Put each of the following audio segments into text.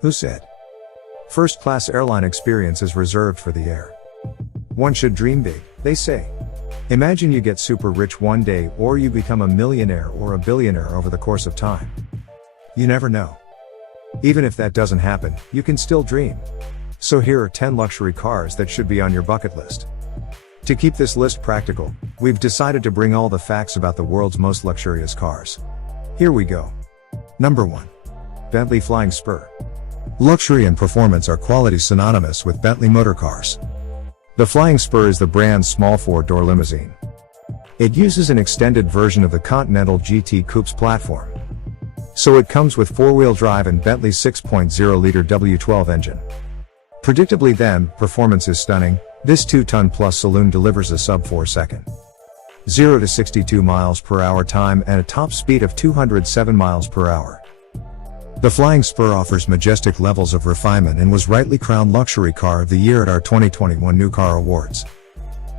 Who said? First-class airline experience is reserved for the air. One should dream big, they say. Imagine you get super rich one day, or you become a millionaire or a billionaire over the course of time. You never know. Even if that doesn't happen, you can still dream. So here are 10 luxury cars that should be on your bucket list. To keep this list practical, we've decided to bring all the facts about the world's most luxurious cars. Here we go. Number 1. Bentley Flying Spur. Luxury and performance are quality synonymous with Bentley motor cars. The Flying Spur is the brand's small 4-door limousine. It uses an extended version of the Continental GT Coupe's platform. So it comes with 4-wheel drive and Bentley's 6.0-liter W12 engine. Predictably then, performance is stunning. This 2-ton plus saloon delivers a sub-4 second 0 to 62 miles per hour time and a top speed of 207 miles per hour. The Flying Spur offers majestic levels of refinement and was rightly crowned Luxury Car of the Year at our 2021 New Car Awards.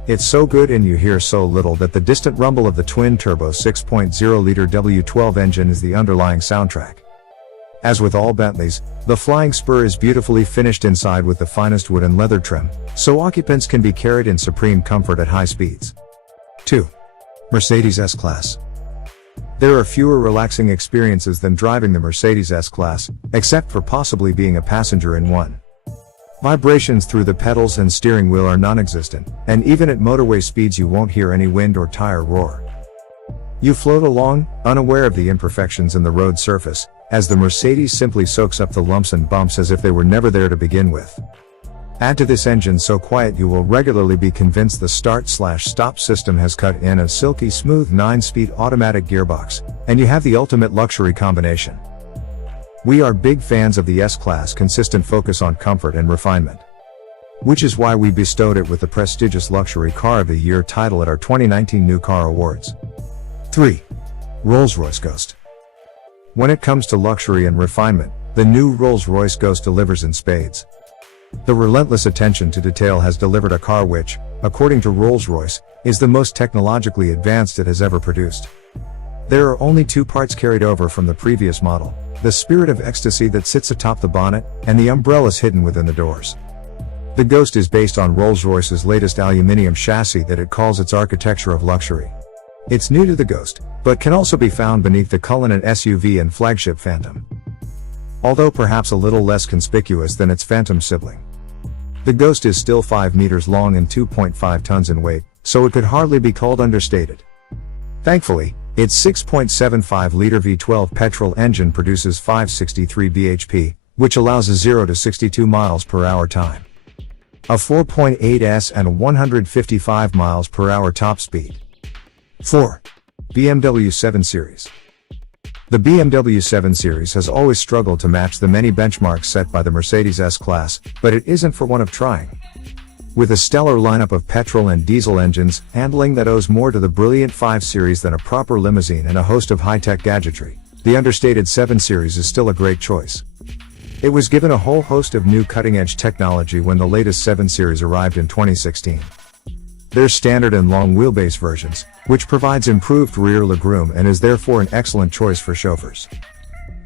It's so good and you hear so little that the distant rumble of the twin-turbo 6.0-liter W12 engine is the underlying soundtrack. As with all Bentleys, the Flying Spur is beautifully finished inside with the finest wood and leather trim, so occupants can be carried in supreme comfort at high speeds. 2. Mercedes S-Class. There are fewer relaxing experiences than driving the Mercedes S-Class, except for possibly being a passenger in one. Vibrations through the pedals and steering wheel are non-existent, and even at motorway speeds you won't hear any wind or tire roar. You float along, unaware of the imperfections in the road surface, as the Mercedes simply soaks up the lumps and bumps as if they were never there to begin with. Add to this engine so quiet you will regularly be convinced the start/stop system has cut in a silky smooth 9-speed automatic gearbox, and you have the ultimate luxury combination. We are big fans of the S-Class consistent focus on comfort and refinement. Which is why we bestowed it with the prestigious Luxury Car of the Year title at our 2019 New Car Awards. 3. Rolls-Royce Ghost. When it comes to luxury and refinement, the new Rolls-Royce Ghost delivers in spades. The relentless attention to detail has delivered a car which, according to Rolls-Royce, is the most technologically advanced it has ever produced. There are only 2 parts carried over from the previous model: the Spirit of Ecstasy that sits atop the bonnet, and the umbrellas hidden within the doors. The Ghost is based on Rolls-Royce's latest aluminium chassis that it calls its architecture of luxury. It's new to the Ghost, but can also be found beneath the Cullinan SUV and flagship Phantom. Although perhaps a little less conspicuous than its Phantom sibling. The Ghost is still 5 meters long and 2.5 tons in weight, so it could hardly be called understated. Thankfully, its 6.75-liter V12 petrol engine produces 563 bhp, which allows a 0 to 62 miles per hour time. A 4.8s and 155 miles per hour top speed. 4. BMW 7 Series. The BMW 7 Series has always struggled to match the many benchmarks set by the Mercedes S-Class, but it isn't for want of trying. With a stellar lineup of petrol and diesel engines, handling that owes more to the brilliant 5 Series than a proper limousine and a host of high-tech gadgetry, the understated 7 Series is still a great choice. It was given a whole host of new cutting-edge technology when the latest 7 Series arrived in 2016. There's standard and long wheelbase versions, which provides improved rear legroom and is therefore an excellent choice for chauffeurs.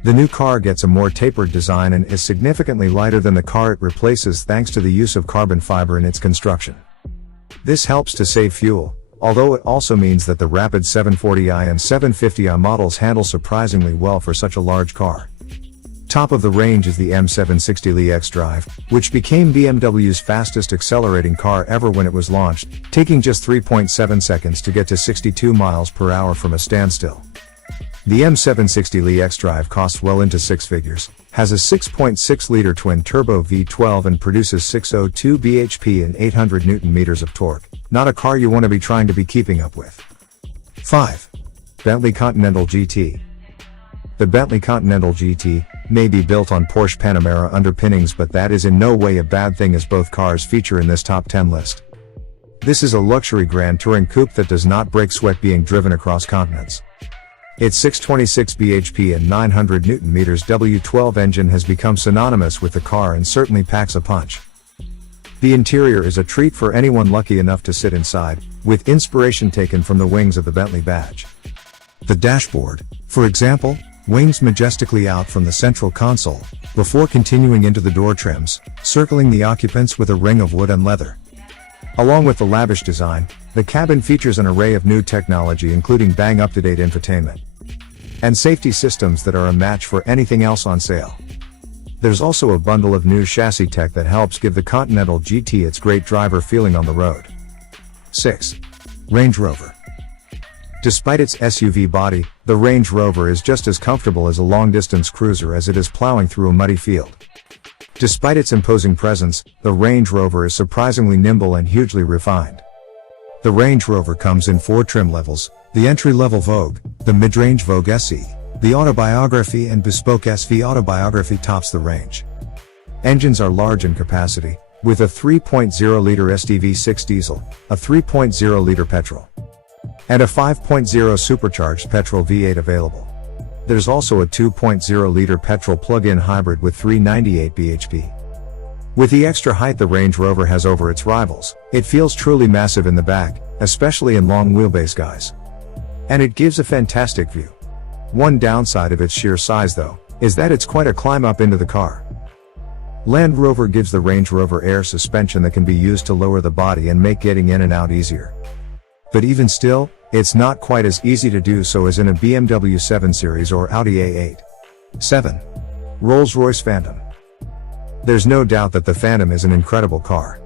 The new car gets a more tapered design and is significantly lighter than the car it replaces thanks to the use of carbon fiber in its construction. This helps to save fuel, although it also means that the Rapid 740i and 750i models handle surprisingly well for such a large car. Top of the range is the M760i xDrive, which became BMW's fastest accelerating car ever when it was launched, taking just 3.7 seconds to get to 62 miles per hour from a standstill. The M760i xDrive costs well into 6 figures, has a 6.6-liter twin-turbo V12 and produces 602 bhp and 800 Nm of torque, not a car you want to be trying to be keeping up with. 5. Bentley Continental GT. The Bentley Continental GT may be built on Porsche Panamera underpinnings, but that is in no way a bad thing as both cars feature in this top 10 list. This is a luxury grand touring coupe that does not break sweat being driven across continents. Its 626 bhp and 900 Nm W12 engine has become synonymous with the car and certainly packs a punch. The interior is a treat for anyone lucky enough to sit inside, with inspiration taken from the wings of the Bentley badge. The dashboard, for example, wings majestically out from the central console, before continuing into the door trims, circling the occupants with a ring of wood and leather. Along with the lavish design, the cabin features an array of new technology including bang up-to-date infotainment and safety systems that are a match for anything else on sale. There's also a bundle of new chassis tech that helps give the Continental GT its great driver feeling on the road. 6. Range Rover. Despite its SUV body, the Range Rover is just as comfortable as a long-distance cruiser as it is plowing through a muddy field. Despite its imposing presence, the Range Rover is surprisingly nimble and hugely refined. The Range Rover comes in 4 trim levels: the entry-level Vogue, the mid-range Vogue SE, the Autobiography, and Bespoke SV. Autobiography tops the range. Engines are large in capacity, with a 3.0-liter SDV6 diesel, a 3.0-liter petrol, and a 5.0 supercharged petrol V8 available. There's also a 2.0-liter petrol plug-in hybrid with 398 bhp. With the extra height the Range Rover has over its rivals, it feels truly massive in the back, especially in long wheelbase guys. And it gives a fantastic view. One downside of its sheer size though, is that it's quite a climb up into the car. Land Rover gives the Range Rover air suspension that can be used to lower the body and make getting in and out easier. But even still, it's not quite as easy to do so as in a BMW 7 Series or Audi A8. 7. Rolls-Royce Phantom. There's no doubt that the Phantom is an incredible car.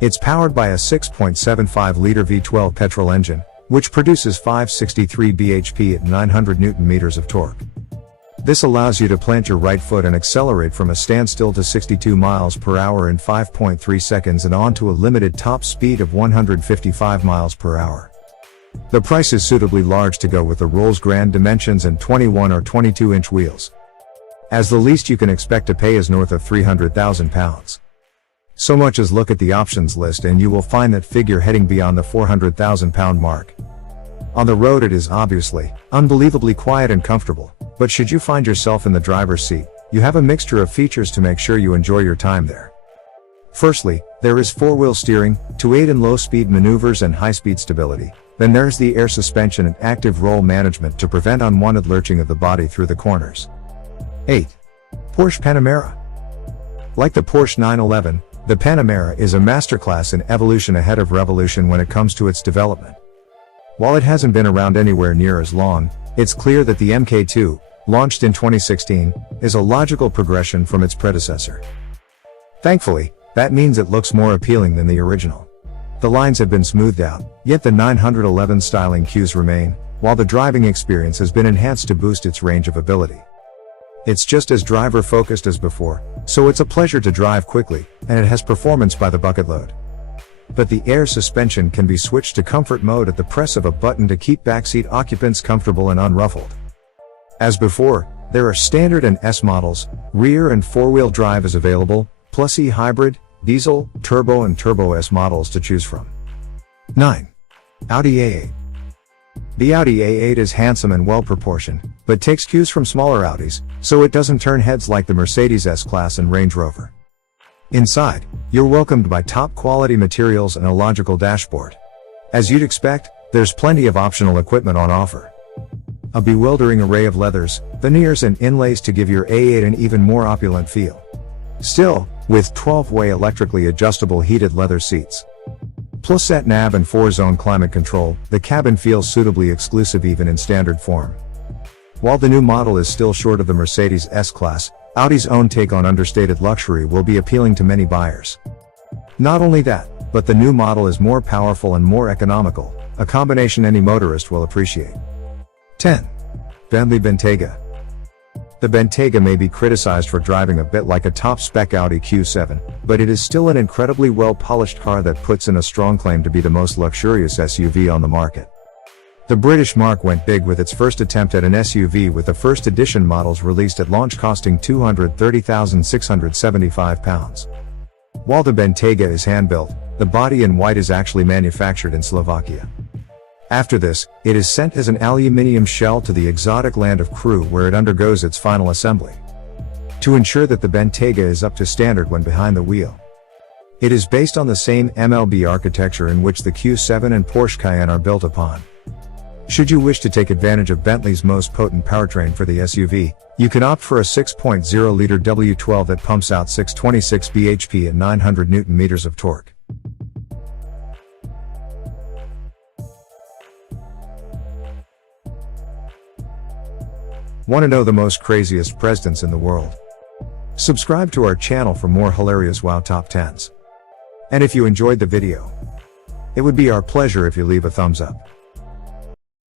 It's powered by a 6.75-liter V12 petrol engine, which produces 563 bhp at 900 Nm of torque. This allows you to plant your right foot and accelerate from a standstill to 62 miles per hour in 5.3 seconds and on to a limited top speed of 155 miles per hour. The price is suitably large to go with the Rolls Grand dimensions and 21 or 22-inch wheels, as the least you can expect to pay is north of £300,000. So much as look at the options list and you will find that figure heading beyond the £400,000 mark. On the road it is obviously unbelievably quiet and comfortable, but should you find yourself in the driver's seat, you have a mixture of features to make sure you enjoy your time there. Firstly, there is 4-wheel steering, to aid in low-speed maneuvers and high-speed stability. Then there's the air suspension and active roll management to prevent unwanted lurching of the body through the corners. 8. Porsche Panamera. Like the Porsche 911, the Panamera is a masterclass in evolution ahead of revolution when it comes to its development. While it hasn't been around anywhere near as long, it's clear that the MK2, launched in 2016, is a logical progression from its predecessor. Thankfully, that means it looks more appealing than the original. The lines have been smoothed out, yet the 911 styling cues remain, while the driving experience has been enhanced to boost its range of ability. It's just as driver-focused as before, so it's a pleasure to drive quickly, and it has performance by the bucket load. But the air suspension can be switched to comfort mode at the press of a button to keep backseat occupants comfortable and unruffled. As before, there are standard and S models, rear and four-wheel drive is available, plus E-hybrid, diesel, turbo and turbo S models to choose from. 9. Audi A8. The Audi A8 is handsome and well-proportioned, but takes cues from smaller Audis, so it doesn't turn heads like the Mercedes S-Class and Range Rover. Inside, you're welcomed by top-quality materials and a logical dashboard. As you'd expect, there's plenty of optional equipment on offer. A bewildering array of leathers, veneers and inlays to give your A8 an even more opulent feel. Still, with 12-way electrically adjustable heated leather seats, plus sat-nav and 4-zone climate control, the cabin feels suitably exclusive even in standard form. While the new model is still short of the Mercedes S-Class, Audi's own take on understated luxury will be appealing to many buyers. Not only that, but the new model is more powerful and more economical, a combination any motorist will appreciate. 10. Bentley Bentayga. The Bentayga may be criticized for driving a bit like a top-spec Audi Q7, but it is still an incredibly well-polished car that puts in a strong claim to be the most luxurious SUV on the market. The British marque went big with its first attempt at an SUV, with the first edition models released at launch costing £230,675. While the Bentayga is hand-built, the body in white is actually manufactured in Slovakia. After this, it is sent as an aluminium shell to the exotic land of Crewe, where it undergoes its final assembly to ensure that the Bentayga is up to standard when behind the wheel. It is based on the same MLB architecture in which the Q7 and Porsche Cayenne are built upon. Should you wish to take advantage of Bentley's most potent powertrain for the SUV, you can opt for a 6.0-liter W12 that pumps out 626 bhp and 900 Nm of torque. Want to know the most craziest presidents in the world? Subscribe to our channel for more hilarious wow top 10s. And if you enjoyed the video, it would be our pleasure if you leave a thumbs up.